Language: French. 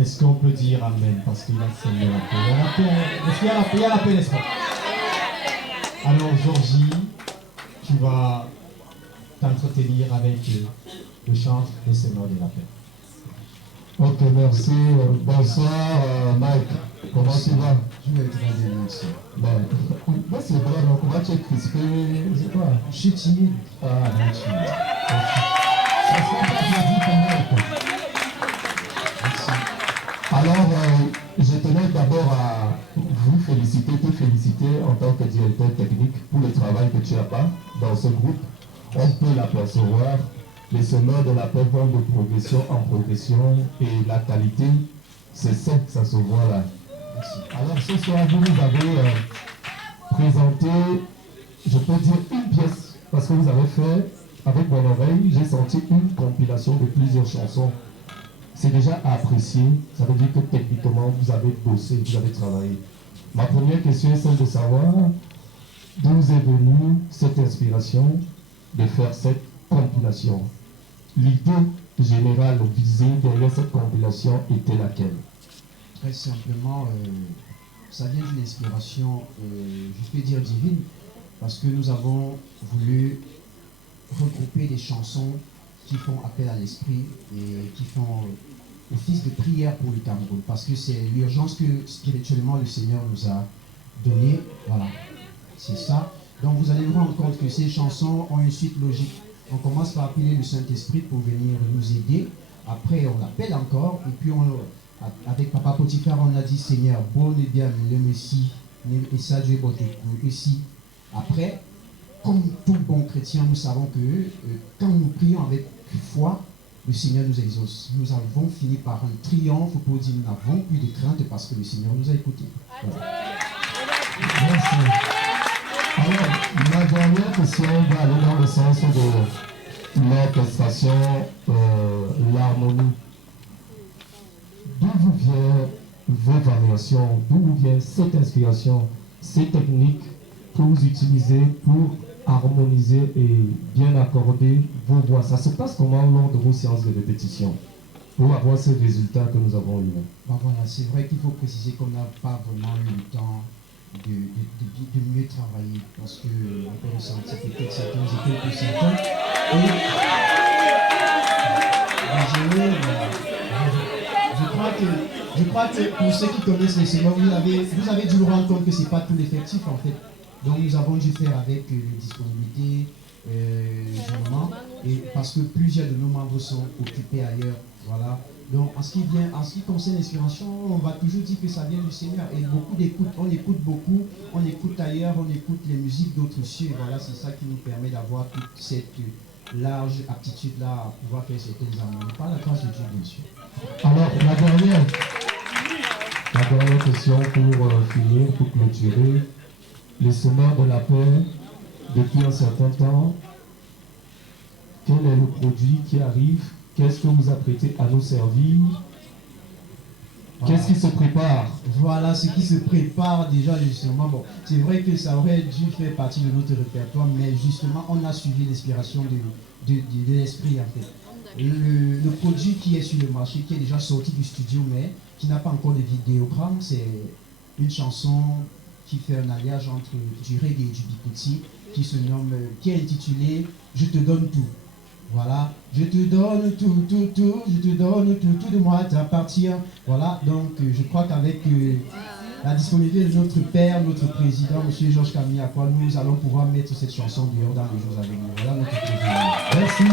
Est-ce qu'on peut dire Amen? Parce qu'il a semé la paix. Il y a la paix, n'est-ce pas? Alors, Georgie, tu vas t'entretenir avec le chant des Seigneurs de la paix. Ok, merci. Bonsoir, Mike. Comment tu vas? Je vais très bien, merci. Moi, c'est vrai, donc comment tu es crispé? C'est quoi? Je suis timide. Ah, non, tu es. Alors, je tenais d'abord à vous féliciter, te féliciter en tant que directeur technique pour le travail que tu as fait dans ce groupe. On peut l'apercevoir, les semeurs de la paix vont de progression en progression et la qualité, c'est ça, ça se voit là. Merci. Alors ce soir, vous nous avez présenter, je peux dire une pièce, parce que vous avez fait, avec mon oreille, j'ai senti une compilation de plusieurs chansons. C'est déjà apprécié, ça veut dire que techniquement, vous avez bossé, vous avez travaillé. Ma première question est celle de savoir d'où est venue cette inspiration de faire cette compilation. L'idée générale visée derrière cette compilation était laquelle? Très simplement, ça vient d'une inspiration, je peux dire divine, parce que nous avons voulu regrouper des chansons qui font appel à l'esprit et qui font office de prière pour le Cameroun, parce que c'est l'urgence que spirituellement le Seigneur nous a donnée. Voilà, c'est ça. Donc vous allez vous rendre compte que ces chansons ont une suite logique. On commence par appeler le Saint-Esprit pour venir nous aider. Après, on l'appelle encore. Et puis, avec Papa Potiphar, on a dit, Seigneur, bon et bien le Messie, et ça, Dieu est ici. Après, comme tout bon chrétien, nous savons que quand nous prions avec foi, le Seigneur nous exauce. Nous avons fini par un triomphe pour dire, nous n'avons plus de crainte parce que le Seigneur nous a écoutés. Voilà. Merci. Alors, ma dernière question va aller dans le sens de l'orchestration, l'harmonie. D'où vous viennent vos variations, d'où vous vient cette inspiration, ces techniques que vous utilisez pour harmoniser et bien accorder vos voix? Ça se passe comment lors de vos séances de répétition pour avoir ces résultats que nous avons eus? Ben voilà, c'est vrai qu'il faut préciser qu'on n'a pas vraiment eu le temps de mieux travailler, parce que on peut ressentir peut-être certains étaient plus certains. Je crois que pour ceux qui connaissent le Seigneur, vous avez dû vous rendre compte que ce n'est pas tout l'effectif en fait. Donc nous avons dû faire avec les disponibilités du moment, et parce que plusieurs de nos membres sont occupés ailleurs. Voilà. Donc en ce qui concerne l'inspiration, on va toujours dire que ça vient du Seigneur. Et beaucoup d'écoute, on écoute beaucoup, on écoute ailleurs, on écoute les musiques d'autres cieux. Et voilà, c'est ça qui nous permet d'avoir toute cette large aptitude-là à pouvoir faire certaines harmonies. Par la grâce de Dieu, bien sûr. Alors, la dernière question pour finir, pour clôturer. Les semeurs de la paix, depuis un certain temps, quel est le produit qui arrive? Qu'est-ce que vous apprêtez à nous servir? Qu'est-ce qui se prépare? Voilà ce qui se prépare déjà justement. Bon, c'est vrai que ça aurait dû faire partie de notre répertoire, mais justement, on a suivi l'inspiration de l'esprit en fait. Le produit qui est sur le marché, qui est déjà sorti du studio, mais qui n'a pas encore de vidéogramme, c'est une chanson qui fait un alliage entre du reggae et du bikuti, qui est intitulée « Je te donne tout ». Voilà, je te donne tout, je te donne tout de moi t'appartient. Voilà, donc je crois qu'avec la disponibilité de notre père, notre président, M. Georges Kamiakwa, nous allons pouvoir mettre cette chanson dehors dans les jours à venir. Voilà notre président. Merci.